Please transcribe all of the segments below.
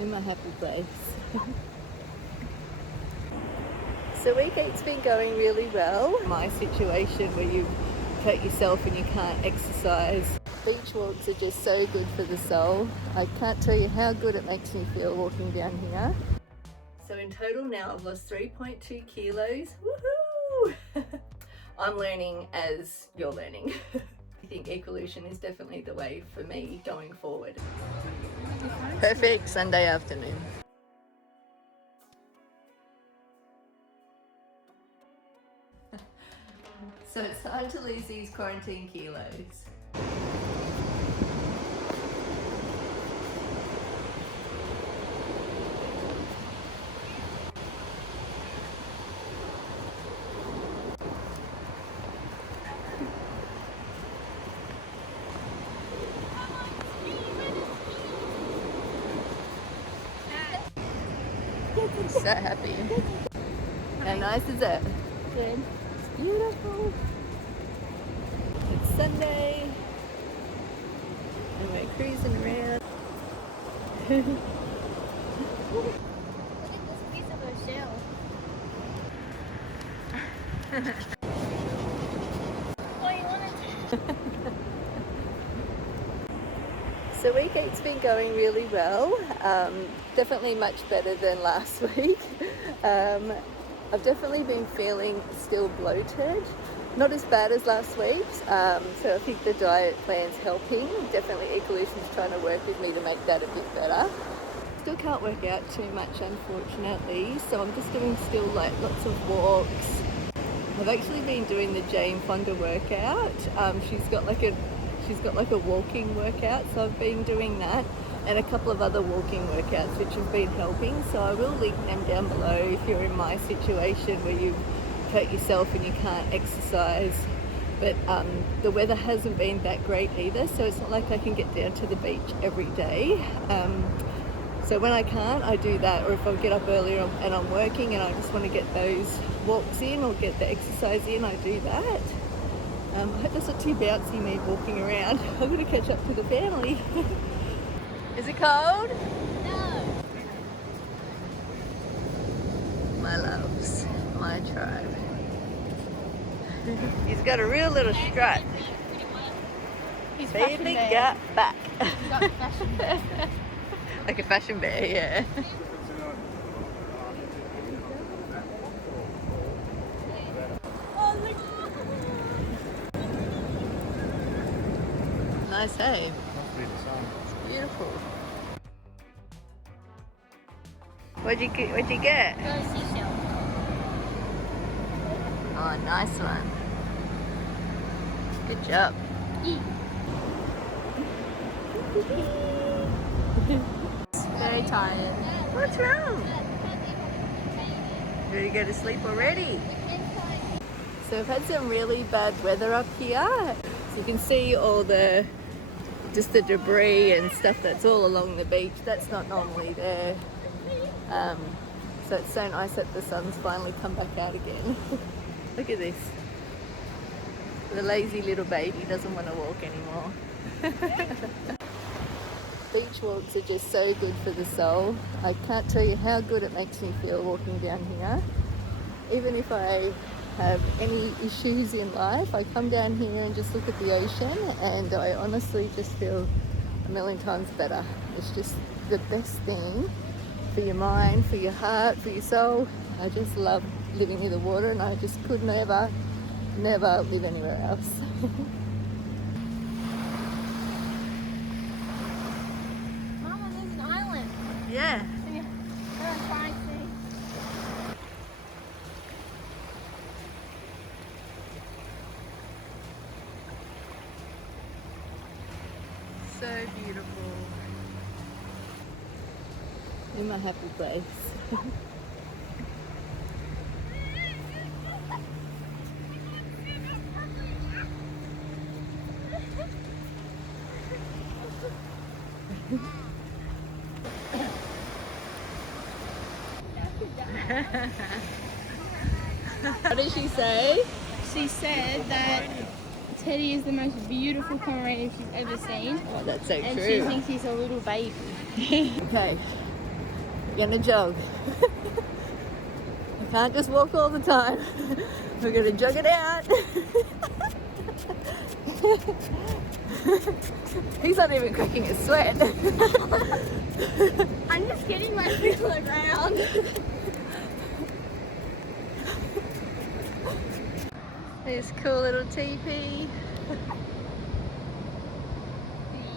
in my happy place. So week 8's been going really well. My situation where you hurt yourself and you can't exercise. Beach walks are just so good for the soul. I can't tell you how good it makes me feel walking down here. So in total now I've lost 3.2 kilos. Woohoo! I'm learning as you're learning. I think Equalution is definitely the way for me going forward. Perfect Sunday afternoon. So it's time to lose these quarantine kilos. So happy. How nice is it? Good. It's beautiful. It's Sunday and we're cruising around. Look at this piece of a shell. Oh, you want it? So week 8's been going really well. Definitely much better than last week. I've definitely been feeling still bloated. Not as bad as last week's, so I think the diet plan's helping. Definitely Equalution's trying to work with me to make that a bit better. Still can't work out too much, unfortunately, so I'm just doing still like lots of walks. I've actually been doing the Jane Fonda workout. She's got like a walking workout, so I've been doing that, and a couple of other walking workouts which have been helping. So I will link them down below if you're in my situation where you hurt yourself and you can't exercise. But the weather hasn't been that great either, so it's not like I can get down to the beach every day. So when I can't, I do that, or if I get up earlier and I'm working and I just want to get those walks in or get the exercise in, I do that. I hope that's not too bouncy, me walking around. I'm going to catch up to the family. Is it cold? No. My loves, my tribe. He's got a real little strut. He's Baby got back. He's got fashion bear. Like a fashion bear, yeah. Nice, hey? It's beautiful. What'd you get? Seashell. Oh, nice one. Good job. Very tired. What's wrong? Ready to go to sleep already? So we've had some really bad weather up here. So you can see all the debris and stuff that's all along the beach. That's not normally there. So it's so nice that the sun's finally come back out again. Look at this. The lazy little baby doesn't want to walk anymore. Beach walks are just so good for the soul. I can't tell you how good it makes me feel walking down here. Even if I have any issues in life, I come down here and just look at the ocean and I honestly just feel a million times better. It's just the best thing for your mind, for your heart, for your soul. I just love living near the water and I just could never live anywhere else. Mama, there's an island. Yeah. Go and try and see. So beautiful. In my happy place. What did she say? She said that Teddy is the most beautiful Pomeranian she's ever seen. Oh, that's so And true. she thinks he's a little baby. Okay, We're gonna jog. We can't just walk all the time. We're gonna jog it out. He's not even cracking a sweat. I'm just getting my feet around. This cool little teepee.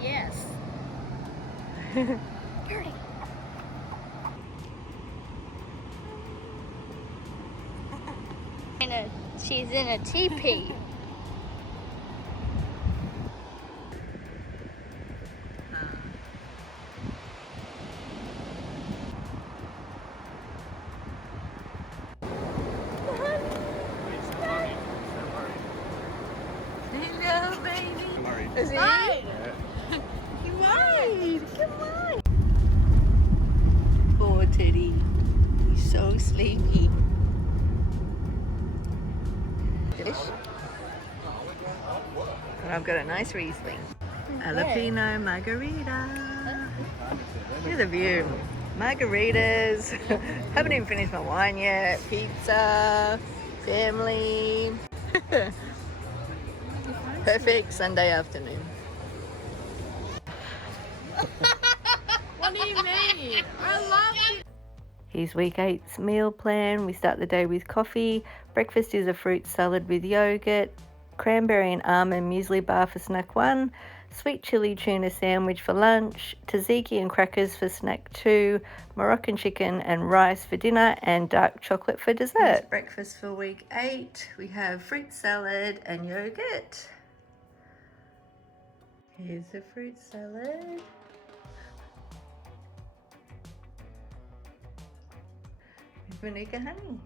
Yes. Pretty. She's in a teepee. Hello, baby. Is he? Hi. Come on. Come on. Poor Teddy. He's so sleepy. Fish. And I've got a nice Riesling. Jalapeno margarita. Look at the view. Margaritas. Haven't even finished my wine yet. Pizza. Family. Perfect Sunday afternoon. What do you mean? I love it. Here's week 8's meal plan. We start the day with coffee. Breakfast is a fruit salad with yogurt. Cranberry and almond muesli bar for snack 1. Sweet chili tuna sandwich for lunch. Tzatziki and crackers for snack 2. Moroccan chicken and rice for dinner. And dark chocolate for dessert. Here's breakfast for week 8. We have fruit salad and yogurt. Here's the fruit salad. Manuka honey.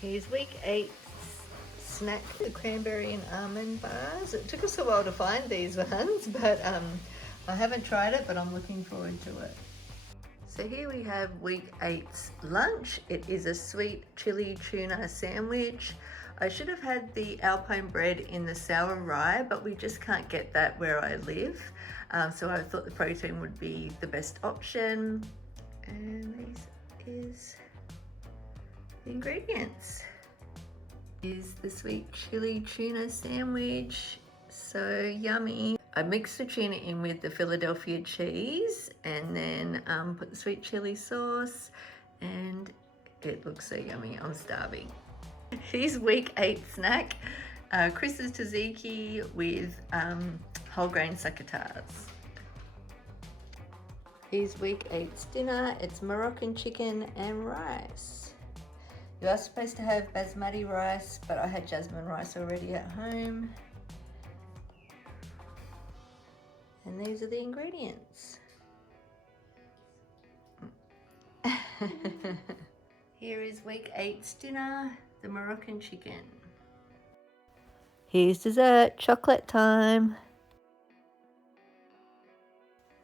Here's week 8's snack, the cranberry and almond bars. It took us a while to find these ones, but I haven't tried it, but I'm looking forward to it. So here we have week 8's lunch. It is a sweet chili tuna sandwich. I should have had the Alpine bread in the sour rye, but we just can't get that where I live. So I thought the protein would be the best option. And this is the ingredients. Is the sweet chili tuna sandwich. So yummy. I mixed the tuna in with the Philadelphia cheese and then put the sweet chili sauce, and it looks so yummy. I'm starving. Here's week 8 snack. Chris's tzatziki with whole grain succotash. Here's week 8's dinner. It's Moroccan chicken and rice. You are supposed to have basmati rice, but I had jasmine rice already at home. And these are the ingredients. Here is week 8's dinner, the Moroccan chicken. Here's dessert, chocolate time.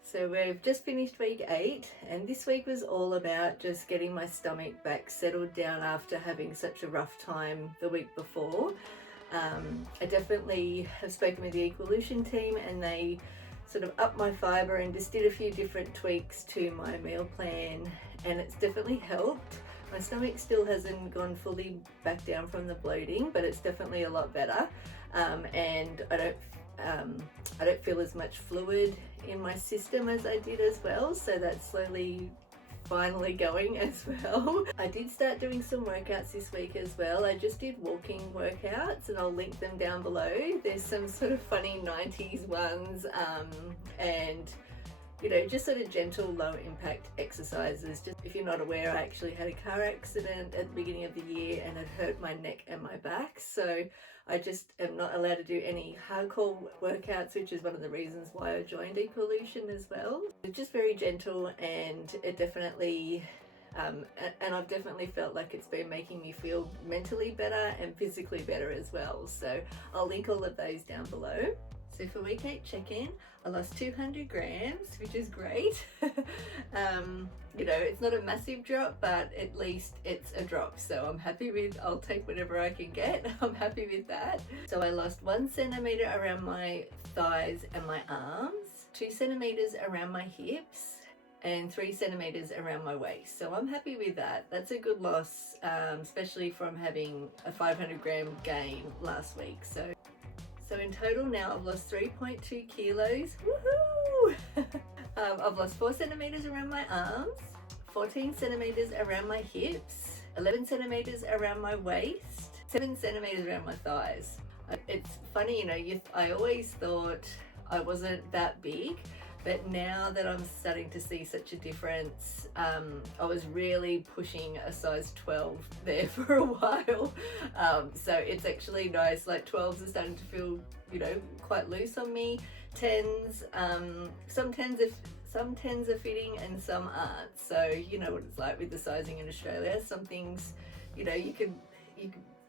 So we've just finished week 8, and this week was all about just getting my stomach back settled down after having such a rough time the week before. I definitely have spoken with the Equalution team, and they sort of upped my fibre and just did a few different tweaks to my meal plan, and it's definitely helped. My stomach still hasn't gone fully back down from the bloating, but it's definitely a lot better, and I don't feel as much fluid in my system as I did as well, so that's slowly finally going as well. I did start doing some workouts this week as well. I just did walking workouts, and I'll link them down below. There's some sort of funny 90s ones, and you know, just sort of gentle, low impact exercises. Just if you're not aware, I actually had a car accident at the beginning of the year and it hurt my neck and my back, so I just am not allowed to do any hardcore workouts, which is one of the reasons why I joined Equalution as well. It's just very gentle, and it definitely and I've definitely felt like it's been making me feel mentally better and physically better as well, so I'll link all of those down below. So for week 8 check-in, I lost 200 grams, which is great. You know, it's not a massive drop, but at least it's a drop. So I'm happy with, I'll take whatever I can get. I'm happy with that. So I lost 1 centimeter around my thighs and my arms. 2 centimeters around my hips and 3 centimeters around my waist. So I'm happy with that. That's a good loss, especially from having a 500 gram gain last week. So in total now I've lost 3.2 kilos. Woohoo! I've lost 4 centimeters around my arms, 14 centimeters around my hips, 11 centimeters around my waist, 7 centimeters around my thighs. It's funny, you know, I always thought I wasn't that big, but now that I'm starting to see such a difference, I was really pushing a size 12 there for a while. So it's actually nice, like 12s are starting to feel, you know, quite loose on me. 10s, some 10s are fitting and some aren't. So you know what it's like with the sizing in Australia. Some things, you know, you could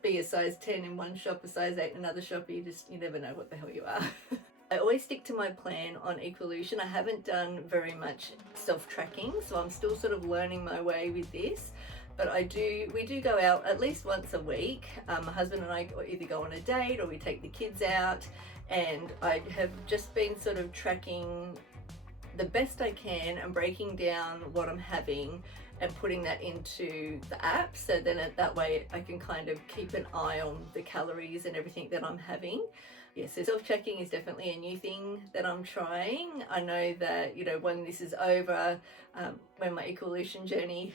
be a size 10 in one shop, a size 8 in another shop. You never know what the hell you are. I always stick to my plan on Equalution. I haven't done very much self-tracking, so I'm still sort of learning my way with this. But we do go out at least once a week. My husband and I either go on a date or we take the kids out, and I have just been sort of tracking the best I can and breaking down what I'm having and putting that into the app, so then that way I can kind of keep an eye on the calories and everything that I'm having. Yeah, so self-checking is definitely a new thing that I'm trying. I know that, you know, when this is over, when my Equalution journey,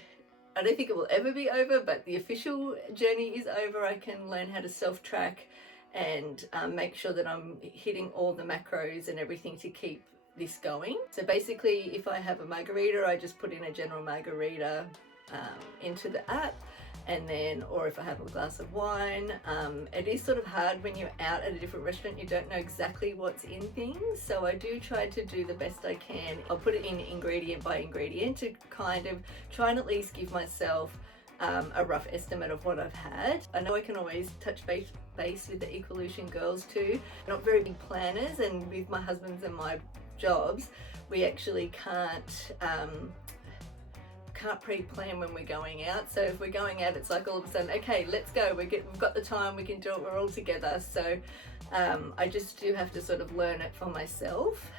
I don't think it will ever be over, but the official journey is over, I can learn how to self-track and make sure that I'm hitting all the macros and everything to keep this going. So basically, if I have a margarita, I just put in a general margarita into the app, and then, or if I have a glass of wine, it is sort of hard when you're out at a different restaurant, you don't know exactly what's in things, so I do try to do the best I can. I'll put it in ingredient by ingredient to kind of try and at least give myself a rough estimate of what I've had. I know I can always touch base with the Equalution girls too. Not very big planners, and with my husband's and my jobs, we actually can't pre-plan when we're going out. So if we're going out, it's like all of a sudden, okay, let's go, we've got the time, we can do it, we're all together. So I just do have to sort of learn it for myself.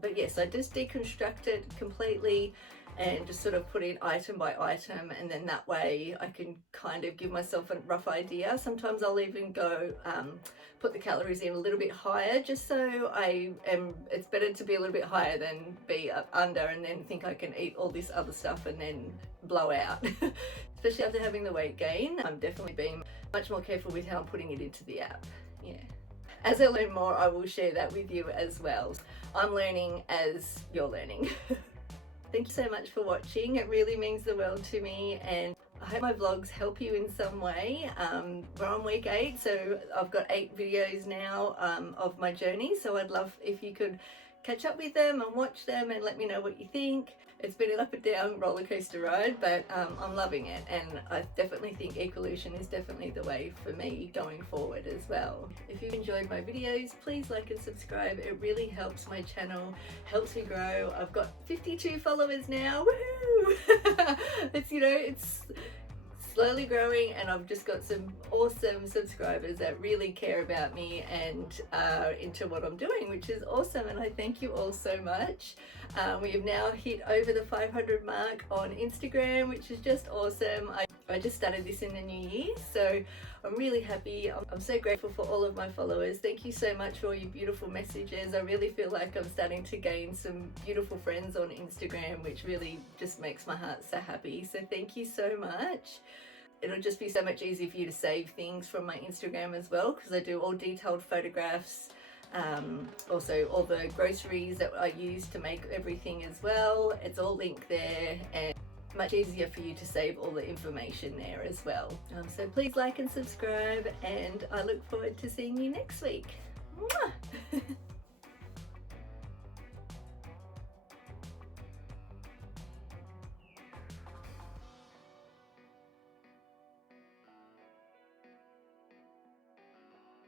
But yes, I just deconstruct it completely and just sort of put in item by item, and then that way I can kind of give myself a rough idea. Sometimes I'll even go put the calories in a little bit higher, just so it's better to be a little bit higher than be under and then think I can eat all this other stuff and then blow out. Especially after having the weight gain, I'm definitely being much more careful with how I'm putting it into the app. Yeah. As I learn more, I will share that with you as well. I'm learning as you're learning. Thank you so much for watching. It really means the world to me, and I hope my vlogs help you in some way. We're on week 8, so I've got 8 videos now of my journey, so I'd love if you could catch up with them and watch them and let me know what you think. It's been an up and down roller coaster ride, but I'm loving it, and I definitely think Equalution is definitely the way for me going forward as well. If you've enjoyed my videos, please like and subscribe. It really helps my channel, helps me grow. I've got 52 followers now. Woohoo! It's slowly growing, and I've just got some awesome subscribers that really care about me and are into what I'm doing, which is awesome, and I thank you all so much. We have now hit over the 500 mark on Instagram, which is just awesome. I just started this in the new year, so I'm really happy. I'm so grateful for all of my followers. Thank you so much for all your beautiful messages. I really feel like I'm starting to gain some beautiful friends on Instagram, which really just makes my heart so happy. So thank you so much. It'll just be so much easier for you to save things from my Instagram as well, because I do all detailed photographs, also all the groceries that I use to make everything as well. It's all linked there, and much easier for you to save all the information there as well. So please like and subscribe, and I look forward to seeing you next week. Mwah!